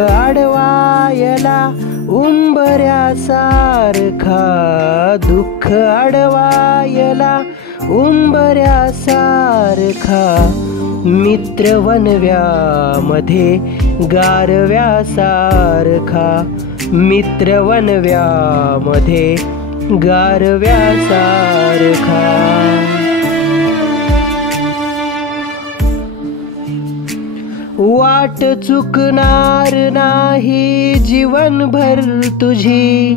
अडवायला उंबऱ्यासारखा, दुःख अडवायला उंबऱ्यासारखा, मित्र वनव्यामध्ये गारव्यासारखा, मित्र वनव्यामध्ये गारव्यासारखा. वाट चुकणार नाही जीवनभर तुझी,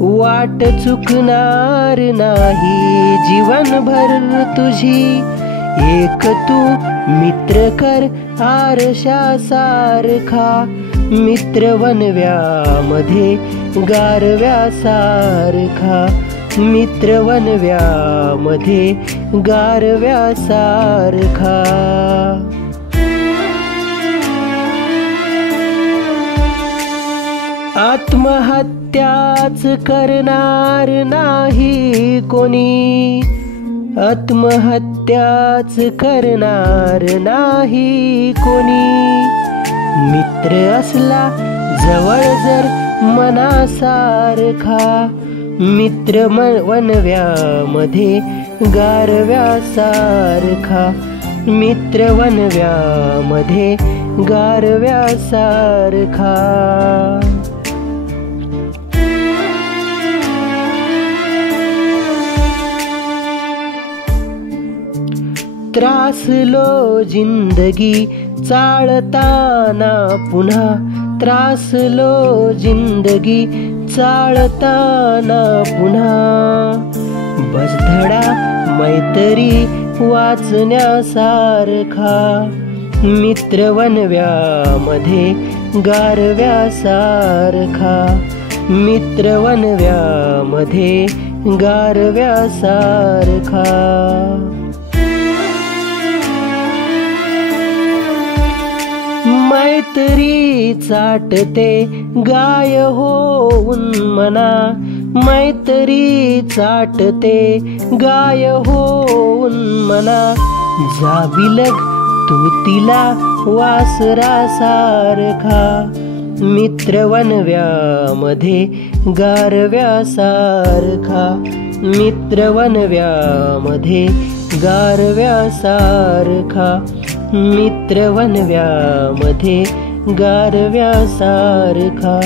वाट चुकणार नाही जीवनभर तुझी, एक तू मित्र कर आरशासारखा, मित्र वनव्यामध्ये गारव्यासारखा, मित्र वनव्यामध्ये गारव्यासारखा. आत्महत्याच करणार नाही कोणी, आत्महत्याच करणार नाही कोणी, मित्र असला जवळ जर मनासारखा, मित्र वनव्यामध्ये गारव्यासारखा, मित्र वनव्यामध्ये गारव्यासारखा. त्रासलो जिंदगी चाळताना पुन्हा, त्रासलो जिंदगी चाळताना पुन्हा, बसधडा मैत्री वाचण्यासारखा, मित्र वनव्यामध्ये गारव्यासारखा, मित्र वनव्यामध्ये गारव्यासारखा. मैत्री चाटते गाय होऊन मना, मैत्री चाटते गाय होऊन मना, जा बिलग तू तिला वासरासारखा, मित्र वनव्यामध्ये गारव्यासारखा, मित्र वनव्यामध्ये गारव्यासारखा, मित्र वनव्यामध्ये गारव्यासारखा.